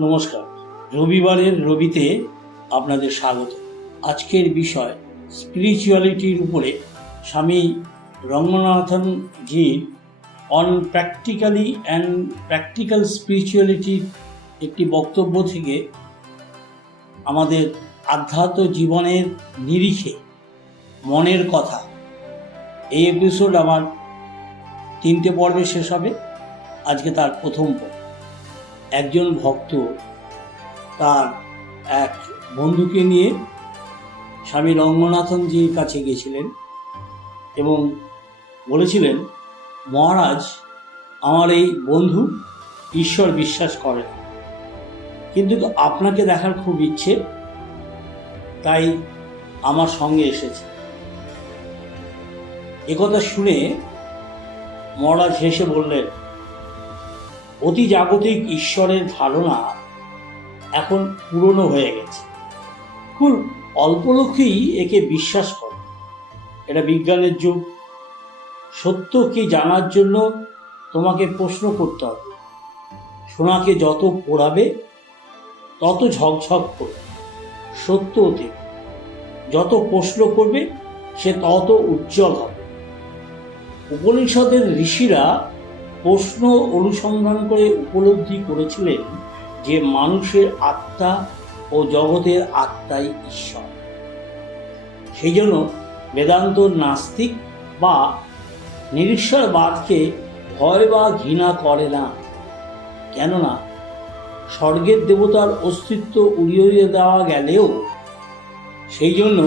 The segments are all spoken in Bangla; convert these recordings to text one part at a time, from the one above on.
নমস্কার। রবিবারের রবিতে আপনাদের স্বাগত। আজকের বিষয় স্পিরিচুয়ালিটির উপরে স্বামী রঙ্গনাথন জির অন প্র্যাকটিক্যালি অ্যান্ড প্র্যাকটিক্যাল স্পিরিচুয়ালিটির একটি বক্তব্য থেকে আমাদের আধ্যাত্ম জীবনের নিরিখে মনের কথা। এই এপিসোড আমার 3টে পর্বে শেষ হবে। আজকে তার প্রথম পর্ব। একজন ভক্ত তার এক বন্ধুকে নিয়ে স্বামী রঙ্গনাথনজির কাছে গিয়েছিলেন এবং বলেছিলেন, মহারাজ, আমার এই বন্ধু ঈশ্বর বিশ্বাস করে না, কিন্তু আপনাকে দেখার খুব ইচ্ছে, তাই আমার সঙ্গে এসেছে। একথা শুনে মহারাজ হেসে বললেন, অতি জাগতিক ঈশ্বরের ধারণা এখন পুরনো হয়ে গেছে। খুব অল্প লোকেই একে বিশ্বাস করে। এটা বিজ্ঞানের যুগ। সত্য কি জানার জন্য তোমাকে প্রশ্ন করতে হবে। সোনাকে যত পোড়াবে তত ঝকঝক করবে। সত্য অতীত। যত প্রশ্ন করবে সে তত উজ্জ্বল হবে। উপনিষদের ঋষিরা প্রশ্ন অনুসন্ধান করে উপলব্ধি করেছিলেন যে মানুষের আত্মা ও জগতের আত্মাই ঈশ্বর। সেই জন্য বেদান্ত নাস্তিক বা নিরীশ্বরবাদকে ভয় বা ঘৃণা করে না। কেননা স্বর্গের দেবতার অস্তিত্ব উড়িয়ে দেওয়া গেলেও সেই জন্য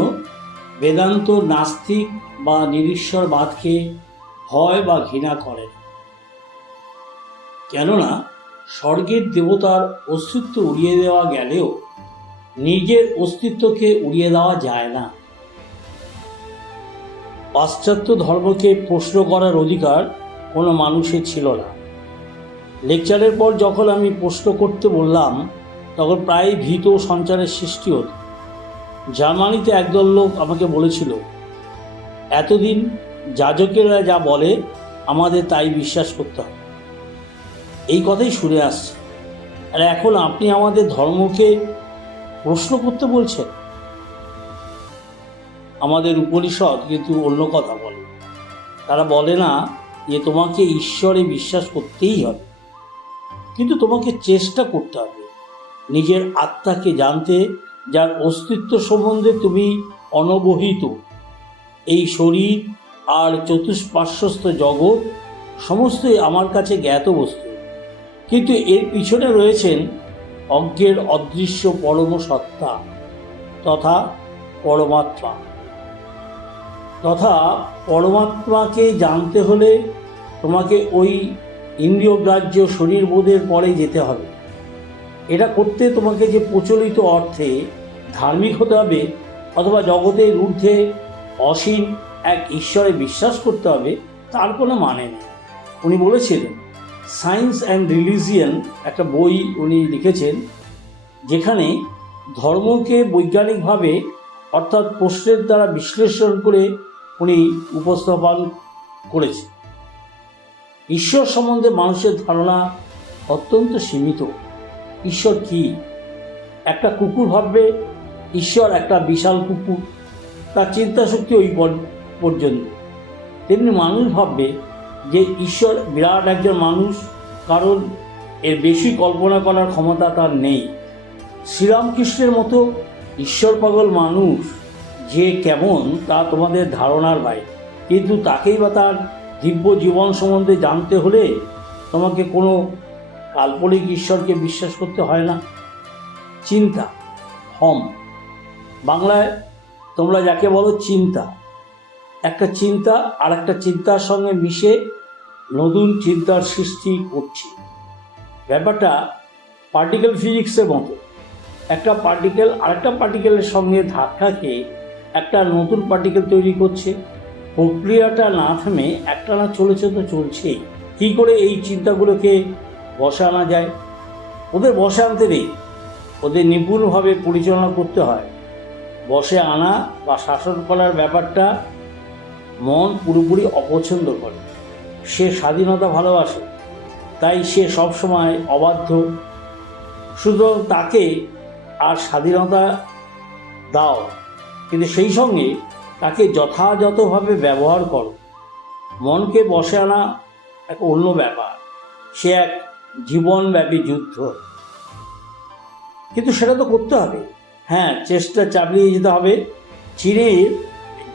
বেদান্ত নাস্তিক বা নিরীশ্বরবাদকে ভয় বা ঘৃণা করে না। কেননা স্বর্গের দেবতার অস্তিত্ব উড়িয়ে দেওয়া গেলেও নিজের অস্তিত্বকে উড়িয়ে দেওয়া যায় না। পাশ্চাত্য ধর্মকে প্রশ্ন করার অধিকার কোনো মানুষের ছিল না। লেকচারের পর যখন আমি প্রশ্ন করতে বললাম, তখন প্রায় ভীত সঞ্চারের সৃষ্টি হতো। জার্মানিতে একদল লোক আমাকে বলেছিল, এতদিন যাজকেরা যা বলে আমাদের তাই বিশ্বাস করতে হবে। এই কথাই শুনে আসছে, আর এখন আপনি আমাদের ধর্মকে প্রশ্ন করতে বলছেন। আমাদের উপনিষদ কিন্তু অন্য কথা বলে। তারা বলে না যে তোমাকে ঈশ্বরে বিশ্বাস করতেই হবে, কিন্তু তোমাকে চেষ্টা করতে হবে নিজের আত্মাকে জানতে, যার অস্তিত্ব সম্বন্ধে তুমি অনবহিত। এই শরীর আর চতুষ্পার্শ্বস্থ জগৎ সমস্তই আমার কাছে জ্ঞাত বস্তু, কিন্তু এর পিছনে রয়েছেন অজ্ঞের অদৃশ্য পরম সত্তা তথা পরমাত্মা। পরমাত্মাকে জানতে হলে তোমাকে ওই ইন্দ্রিয়গ্রাহ্য শরীরবোধের পরে যেতে হবে। এটা করতে তোমাকে যে প্রচলিত অর্থে ধার্মিক হতে হবে অথবা জগতের ঊর্ধ্বে অসীম এক ঈশ্বরে বিশ্বাস করতে হবে, তার কোনো মানে নেই। উনি বলেছিলেন, সায়েন্স অ্যান্ড রিলিজিয়ন একটা বই উনি লিখেছেন, যেখানে ধর্মকে বৈজ্ঞানিকভাবে অর্থাৎ প্রশ্নের দ্বারা বিশ্লেষণ করে উনি উপস্থাপন করেছেন। ঈশ্বর সম্বন্ধে মানুষের ধারণা অত্যন্ত সীমিত। ঈশ্বর কি? একটা কুকুর ভাববে ঈশ্বর একটা বিশাল কুকুর, তার চিন্তা শক্তি ওই পর্যন্ত। তেমনি মানুষ ভাববে যে ঈশ্বর বিরাট একজন মানুষ, কারণ এর বেশি কল্পনা করার ক্ষমতা তার নেই। শ্রীরামকৃষ্ণের মতো ঈশ্বর পাগল মানুষ যে কেমন তা তোমাদের ধারণার বাইরে, কিন্তু তাকেই বা তার দিব্য জীবন সম্বন্ধে জানতে হলে তোমাকে কোনো কাল্পনিক ঈশ্বরকে বিশ্বাস করতে হয় না। চিন্তা, হম, বাংলায় তোমরা যাকে বলো চিন্তা, একটা চিন্তা আর একটা চিন্তার সঙ্গে মিশে নতুন চিন্তার সৃষ্টি করছে। ব্যাপারটা পার্টিকেল ফিজিক্সের মতো। একটা পার্টিকেল আরেকটা পার্টিকেলের সঙ্গে ধাক্কা খেয়ে একটা নতুন পার্টিকেল তৈরি করছে। প্রক্রিয়াটা না থেমে একটানা চলেছে তো চলছেই। কী করে এই চিন্তাগুলোকে বসে আনা যায়? ওদের বসে আনতে নেই, ওদের নিপুণভাবে পরিচালনা করতে হয়। বসে আনা বা শাসন করার ব্যাপারটা মন পুরোপুরি অপছন্দ করে। সে স্বাধীনতা ভালোবাসে, তাই সে সবসময় অবাধ্য। সুতরাং তাকে আর স্বাধীনতা দাও, কিন্তু সেই সঙ্গে তাকে যথাযথভাবে ব্যবহার করো। মনকে বশে আনা এক অন্য ব্যাপার, সে এক জীবনব্যাপী যুদ্ধ, কিন্তু সেটা তো করতে হবে। হ্যাঁ, চেষ্টা চালিয়ে যেতে হবে। চীনের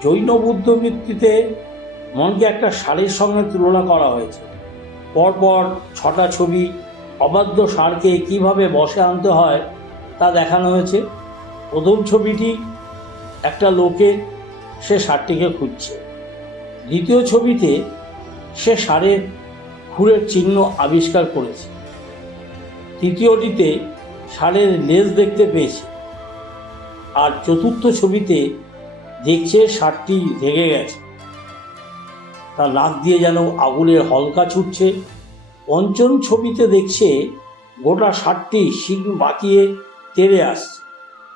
জৈন বুদ্ধ ভিত্তিতে মনকে একটা ষাঁড়ের সঙ্গে তুলনা করা হয়েছে। পরপর 6টা ছবি অবাধ্য ষাঁড়কে কীভাবে বশে আনতে হয় তা দেখানো হয়েছে। প্রথম ছবিটি একটা লোকের, সে ষাঁড়টিকে খুঁজছে। দ্বিতীয় ছবিতে সে ষাঁড়ের খুরের চিহ্ন আবিষ্কার করেছে। তৃতীয়টিতে ষাঁড়ের লেজ দেখতে পেয়েছে। আর চতুর্থ ছবিতে দেখছে ষাঁড়টি রেগে গেছে, তার নাক দিয়ে যেন আগুনের হলকা ছুটছে। পঞ্চম ছবিতে দেখছে গোটা ষাঁড়টি শিং বাঁকিয়ে তেড়ে আসছে,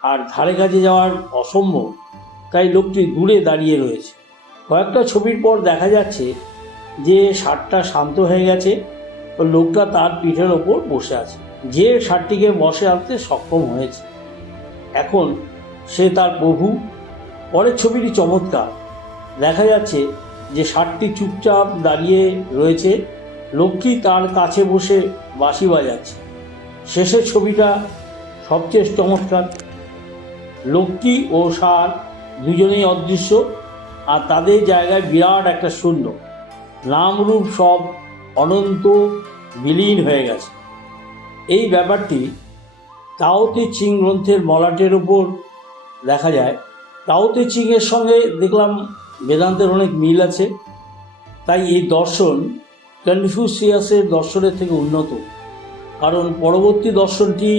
আর ধারে কাছে যাওয়ার অসম্ভব, তাই লোকটি দূরে দাঁড়িয়ে রয়েছে। কয়েকটা ছবির পর দেখা যাচ্ছে যে ষাঁড়টা শান্ত হয়ে গেছে ও লোকটা তার পিঠের ওপর বসে আছে। যে ষাঁড়টিকে বশে আনতে সক্ষম হয়েছে, এখন সে তার প্রভু। পরের ছবিটি চমৎকার। দেখা যাচ্ছে যে ষাঁড়টি চুপচাপ দাঁড়িয়ে রয়েছে, লোকটি তার কাছে বসে বাঁশি বাজাচ্ছে। শেষের ছবিটা সবচেয়ে চমৎকার। লোকটি ও ষাঁড় দুজনেই অদৃশ্য, আর তাদের জায়গায় বিরাট একটা শূন্য। নামরূপ সব অনন্ত বিলীন হয়ে গেছে। এই ব্যাপারটি তাও তে চিং গ্রন্থের মলাটের ওপর দেখা যায়। তাও তে চিংয়ের সঙ্গে দেখলাম বেদান্তের অনেক মিল আছে, তাই এই দর্শন কনফুসিয়াসের দর্শনের থেকে উন্নত, কারণ পরবর্তী দর্শনটি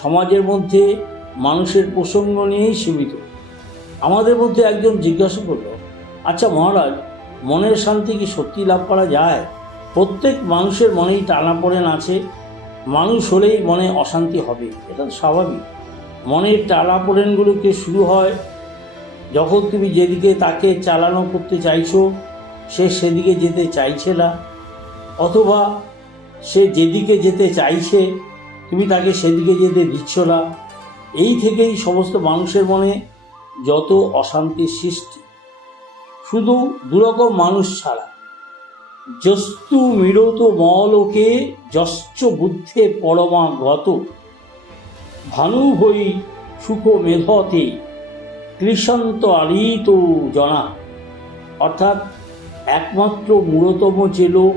সমাজের মধ্যে মানুষের প্রসঙ্গ নিয়েই সীমিত। আমাদের মধ্যে একজন জিজ্ঞাসা করল, আচ্ছা মহারাজ, মনের শান্তি কি সত্যি লাভ করা যায়? প্রত্যেক মানুষের মনেই টানাপোড়েন আছে, মানুষ হলেই মনে অশান্তি হবে, এটা স্বাভাবিক। মনের টানাপোড়েনগুলোকে শুরু হয় যখন তুমি যেদিকে তাকে চালানো করতে চাইছো সে সেদিকে যেতে চাইছে না, অথবা সে যেদিকে যেতে চাইছে তুমি তাকে সেদিকে যেতে দিচ্ছ না। এই থেকেই সমস্ত মানুষের মনে যত অশান্তির সৃষ্টি। শুধু দুরকম মানুষ ছাড়া, যস্তু মিরত মলোকে যশ্চ বুদ্ধে পরমাগত ভানু হই সুখ মেধতে কৃষান্ত আলিত জনা। অর্থাৎ একমাত্র মূলতম যে লোক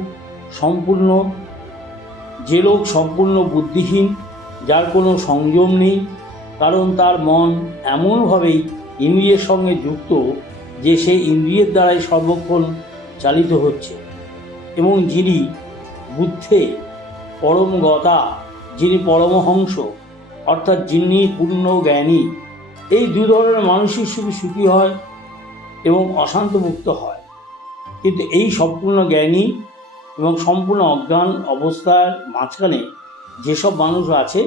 সম্পূর্ণ বুদ্ধিহীন, যার কোনো সংযম নেই, কারণ তার মন এমনভাবেই ইন্দ্রিয়ের সঙ্গে যুক্ত যে সে ইন্দ্রিয়ের দ্বারাই সর্বক্ষণ চালিত হচ্ছে, এবং যিনি বুদ্ধে পরমগতা, যিনি পরমহংস, অর্থাৎ যিনি পূর্ণ জ্ঞানী, এই দু ধরনের মানুষই শুধু সুখী হয় এবং অশান্তমুক্ত হয়। কিন্তু এই সম্পূর্ণ জ্ঞানী এবং সম্পূর্ণ অজ্ঞান অবস্থার মাঝখানে যেসব মানুষ আছে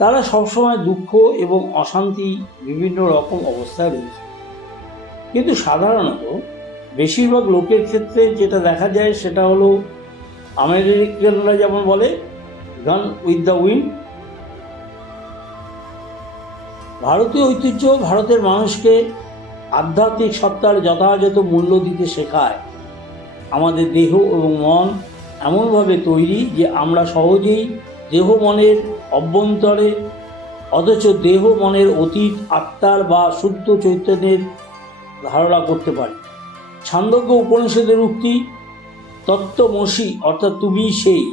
তারা সবসময় দুঃখ এবং অশান্তি বিভিন্ন রকম অবস্থায় রয়েছে। কিন্তু সাধারণত বেশিরভাগ লোকের ক্ষেত্রে যেটা দেখা যায় সেটা হলো, আমেরিকানরা যেমন বলে গান উইথ দ্য উইন্ড। ভারতীয় ঐতিহ্য ভারতের মানুষকে আধ্যাত্মিক সত্তার যথাযথ মূল্য দিতে শেখায়। আমাদের দেহ এবং মন এমনভাবে তৈরি যে আমরা সহজেই দেহ মনের অভ্যন্তরে, অথচ দেহ মনের অতীত আত্মার বা শুদ্ধ চৈতন্যের ধারণা করতে পারি। ছান্দোগ্য উপনিষদের উক্তি তত্ত্বমসি, অর্থাৎ তুমি সেই,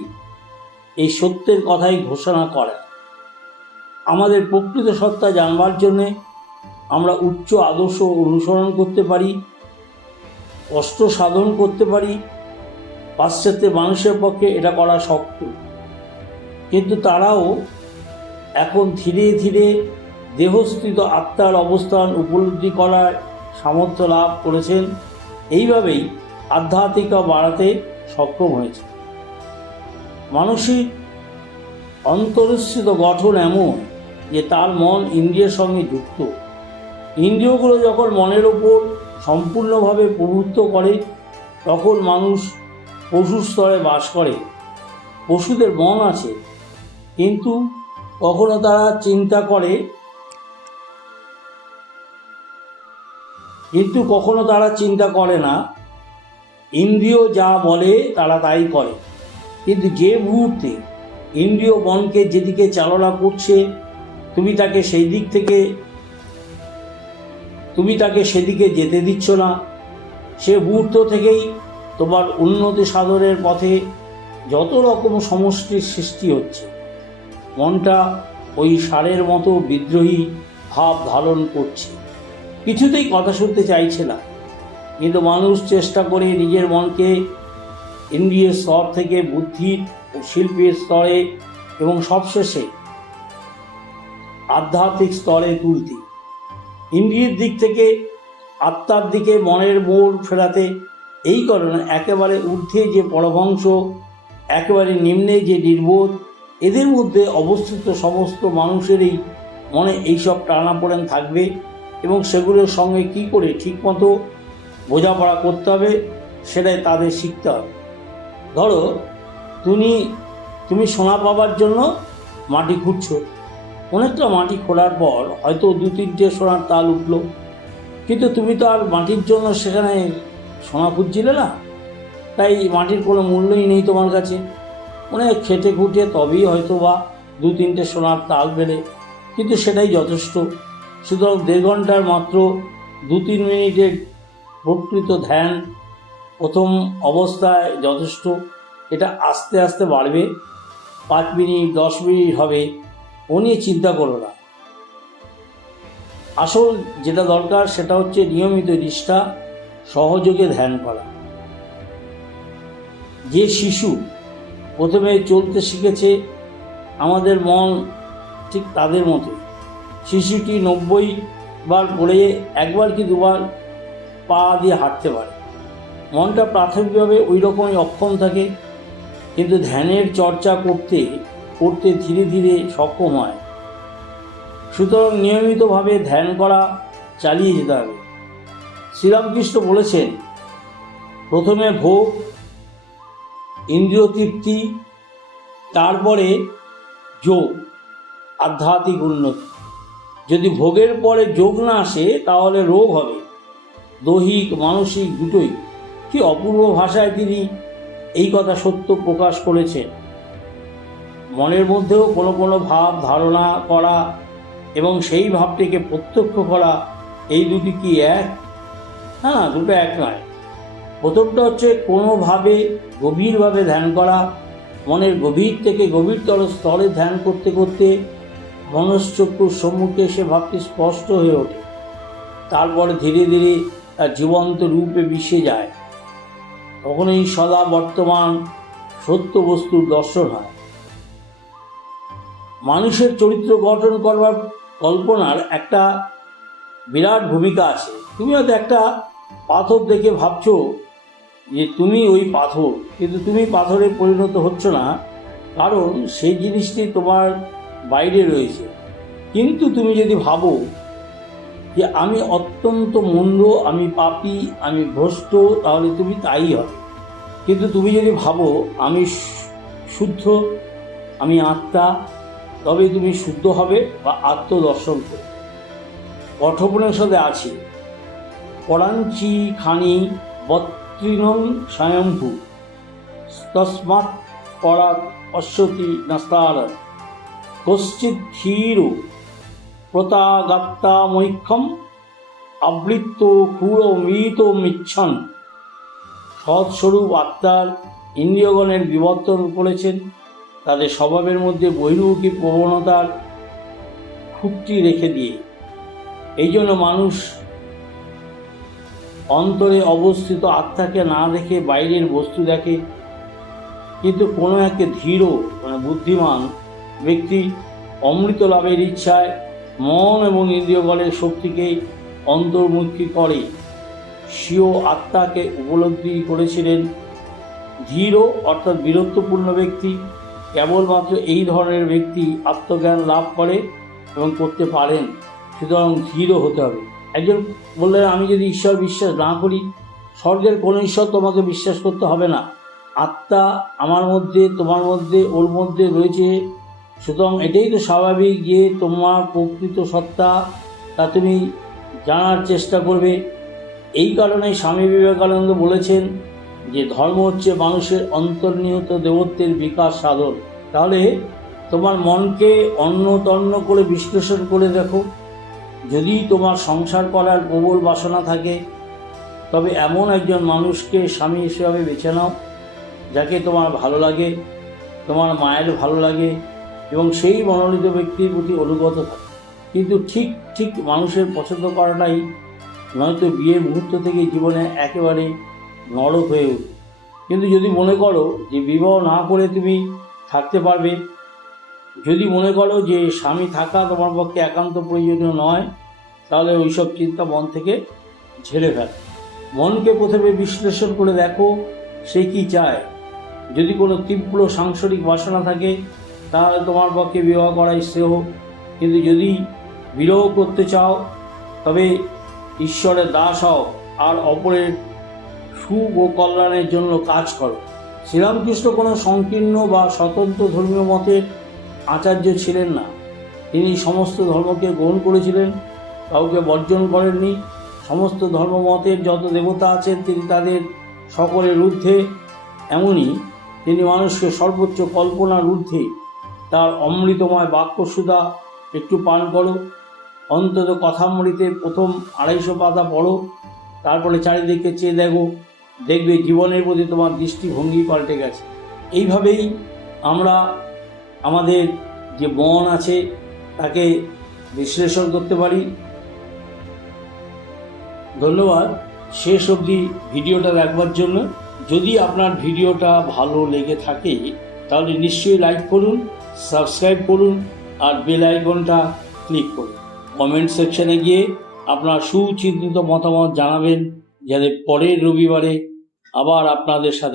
এই সত্যের কথাই ঘোষণা করে। আমাদের প্রকৃত সত্তা জানবার জন্যে আমরা উচ্চ আদর্শ অনুসরণ করতে পারি, কষ্ট সাধন করতে পারি। পাশ্চাত্যে মানুষের পক্ষে এটা করা শক্ত, কিন্তু তারাও এখন ধীরে ধীরে দেহস্থিত আত্মার অবস্থান উপলব্ধি করার সামর্থ্য লাভ করেছেন। এইভাবেই আধ্যাত্মিকতা বাড়াতে সক্ষম হয়েছে। মানসিক অন্তরস্থিত গঠন এমন যে তার মন ইন্দ্রিয়ের সঙ্গে যুক্ত। ইন্দ্রিয়গুলো যখন মনের ওপর সম্পূর্ণভাবে প্রভুত্ব করে তখন মানুষ পশু স্তরে বাস করে। পশুদের মন আছে, কিন্তু কখনো তারা চিন্তা করে, কিন্তু কখনো তারা চিন্তা করে না। ইন্দ্রিয় যা বলে তারা তাই করে। কিন্তু যে মুহূর্তে ইন্দ্রিয় মনকে যেদিকে চালনা করছে, তুমি তাকে সেদিকে যেতে দিচ্ছ না, সে মুহূর্ত থেকেই তোমার উন্নতি সাধনের পথে যত রকম সমষ্টির সৃষ্টি হচ্ছে। মনটা ওই ষাঁড়ের মতো বিদ্রোহী ভাব ধারণ করছে, কিছুতেই কথা শুনতে চাইছে না। কিন্তু মানুষ চেষ্টা করে নিজের মনকে ইন্দ্রিয়ের স্তর থেকে বুদ্ধির ও শিল্পের স্তরে এবং সবশেষে আধ্যাত্মিক স্তরে তুলতে, ইন্দ্রিয়ের দিক থেকে আত্মার দিকে মনের মোড় ফেরাতে। এই কারণে একেবারে ঊর্ধ্বে যে পরমহংস, একেবারে নিম্নে যে নির্বোধ, এদের মধ্যে অবস্থিত সমস্ত মানুষেরই মনে এইসব টানাপোড়েন থাকবে এবং সেগুলোর সঙ্গে কী করে ঠিকমতো বোঝাপড়া করতে হবে সেটাই তাদের শিখতে হবে। ধরো তুমি সোনা পাবার জন্য মাটি খুঁড়ছো, অনেকটা মাটি খোঁড়ার পর হয়তো 2-3টে সোনার তাল উঠলো, কিন্তু তুমি তো আর মাটির জন্য সেখানে সোনা খুঁজছিলে না, তাই মাটির কোনো মূল্যই নেই তোমার কাছে। অনেক খেটে খুঁটে তবেই হয়তো বা 2-3টে সোনার তাল পেলে, কিন্তু সেটাই যথেষ্ট। সুতরাং 1.5 ঘন্টার মাত্র 2-3 মিনিটের প্রকৃত ধ্যান প্রথম অবস্থায় যথেষ্ট। এটা আস্তে আস্তে বাড়বে, 5 মিনিট 10 মিনিট হবে, ও নিয়ে চিন্তা করো না। আসল যেটা দরকার সেটা হচ্ছে নিয়মিত নিষ্ঠা সহযোগে ধ্যান করা। যে শিশু প্রথমে চলতে শিখেছে, আমাদের মন ঠিক তাদের মতোই। শিশুটি 90 বার পড়ে 1 বার কি 2 বার পা দিয়ে হাঁটতে পারে। মনটা প্রাথমিকভাবে ওই রকমই অক্ষম থাকে, কিন্তু ধ্যানের চর্চা করতে করতে ধীরে ধীরে সক্ষম হয়। সুতরাং নিয়মিতভাবে ধ্যান করা চালিয়ে যেতে হবে। শ্রীরামকৃষ্ণ বলেছেন, প্রথমে ভোগ, ইন্দ্রিয় তৃপ্তি, তারপরে যোগ, আধ্যাত্মিক উন্নতি। যদি ভোগের পরে যোগ না আসে তাহলে রোগ হবে, দৈহিক মানসিক দুটোই। কি অপূর্ব ভাষায় তিনি এই কথা সত্য প্রকাশ করেছেন। মনের মধ্যেও কোনো কোনো ভাব ধারণা করা এবং সেই ভাবটিকে প্রত্যক্ষ করা, এই দুটি কি এক? হ্যাঁ, দুটো এক নয়। প্রথমটা হচ্ছে কোনোভাবে গভীরভাবে ধ্যান করা। মনের গভীর থেকে গভীরতর স্তরে ধ্যান করতে করতে মনশ্চক্ষুর সম্মুখে সে ভাবটি স্পষ্ট হয়ে ওঠে। তারপরে ধীরে ধীরে তার জীবন্ত রূপে মিশে যায়। তখনই সদা বর্তমান সত্য বস্তুর দর্শন হয়। মানুষের চরিত্র গঠন করবার কল্পনার একটা বিরাট ভূমিকা আছে। তুমি হয়তো একটা পাথর দেখে ভাবছো যে তুমি ওই পাথর, কিন্তু তুমি পাথরে পরিণত হচ্ছ না, কারণ সেই জিনিসটি তোমার বাইরে রয়েছে। কিন্তু তুমি যদি ভাবো যে আমি অত্যন্ত মন্দ, আমি পাপী, আমি ভ্রষ্ট, তাহলে তুমি তাই হবে। কিন্তু তুমি যদি ভাবো আমি শুদ্ধ, আমি আত্মা, তবে তুমি শুদ্ধ হবে বা আত্মদর্শন করবে। কঠোপনিষদে আছে, পরাঞ্চি খানি বত্রিনং স্বয়ম্ভু তস্মাৎ পরাৎ পশ্যতি নাস্তার কশ্চিৎ ধীর প্রতাগাত্তামৈক্ষম আবৃত্ত ক্ষুরমৃত মিচ্ছন। সৎস্বরূপ আত্মার ইন্দ্রিয়গণের বিবর্তন করেছেন, তাদের স্বভাবের মধ্যে বহির্মুখী প্রবণতার খুঁটি রেখে দিয়ে। এই জন্য মানুষ অন্তরে অবস্থিত আত্মাকে না দেখে বাইরের বস্তু দেখে। কিন্তু কোনো একটা ধীর বুদ্ধিমান ব্যক্তি অমৃত লাভের ইচ্ছায় মন এবং ইন্দ্রিয়গণের শক্তিকে অন্তর্মুখী করে স্বীয় আত্মাকে উপলব্ধি করেছিলেন। ধীর অর্থাৎ বীরত্বপূর্ণ ব্যক্তি, কেবলমাত্র এই ধরনের ব্যক্তি আত্মজ্ঞান লাভ করে এবং করতে পারেন। সুতরাং ধীর হতে হবে। একজন বললেন, আমি যদি ঈশ্বর বিশ্বাস না করি, স্বর্গের কোনো ঈশ্বর তোমাকে বিশ্বাস করতে হবে না। আত্মা আমার মধ্যে, তোমার মধ্যে, ওর মধ্যে রয়েছে সুতরাং এটাই তো স্বাভাবিক যে তোমার প্রকৃত সত্তা তা তুমি জানার চেষ্টা করবে। এই কারণেই স্বামী বিবেকানন্দ বলেছেন যে ধর্ম হচ্ছে মানুষের অন্তর্নিহিত দেবত্বের বিকাশ সাধন। তাহলে তোমার মনকে অন্য তন্ন করে বিশ্লেষণ করে দেখো। যদি তোমার সংসার করার প্রবল বাসনা থাকে তবে এমন একজন মানুষকে স্বামী হিসেবে বেছে নাও যাকে তোমার ভালো লাগে, তোমার মায়ের ভালো লাগে এবং সেই মনোনীত ব্যক্তির প্রতি অনুগত থাকে। কিন্তু ঠিক মানুষের পছন্দ করাটাই, নয়তো বিয়ের মুহূর্ত থেকে জীবনে একেবারে নরক হয়ে ওঠে। কিন্তু যদি মনে করো যে বিবাহ না করে তুমি থাকতে পারবে, যদি মনে করো যে স্বামী থাকা তোমার পক্ষে একান্ত প্রয়োজনীয় নয়, তাহলে ওইসব চিন্তা মন থেকে ঝেড়ে ফেলো। মনকে প্রথমে বিশ্লেষণ করে দেখো সে কি চায়। যদি কোনো তীব্র সাংসারিক বাসনা থাকে তাহলে তোমার পক্ষে বিবাহ করাই শ্রেয়। কিন্তু যদি বিরহ করতে চাও তবে ঈশ্বরের দাস হও আর অপরের সুখ ও কল্যাণের জন্য কাজ করো। শ্রীরামকৃষ্ণ কোনো সংকীর্ণ বা স্বতন্ত্র ধর্মীয় মতের আচার্য ছিলেন না। তিনি সমস্ত ধর্মকে গ্রহণ করেছিলেন, কাউকে বর্জন করেননি। সমস্ত ধর্মমতের যত দেবতা আছেন তিনি তাদের সকলের ঊর্ধ্বে। এমনই তিনি মানুষকে সর্বোচ্চ কল্পনার ঊর্ধ্বে। তার অমৃতময় বাক্যসুধা একটু পান করো, অন্তত কথামৃতের প্রথম 250 পাতা পড়ো, তারপরে চারিদিকে চেয়ে দেখবে জীবনের প্রতি তোমার দৃষ্টিভঙ্গি পাল্টে গেছে। এইভাবেই আমরা আমাদের যে মন আছে তাকে বিশ্লেষণ করতে পারি। ধন্যবাদ শেষ অবধি ভিডিওটা দেখবার জন্য। যদি আপনার ভিডিওটা ভালো লেগে থাকে তাহলে নিশ্চয়ই লাইক করুন, সাবস্ক্রাইব করুন আর বেল আইকনটা ক্লিক করুন। কমেন্ট সেকশনে গিয়ে আপনার সুচিন্তিত মতামত জানাবেন, যাতে পরের রবিবারে আবার আপনাদের সাথে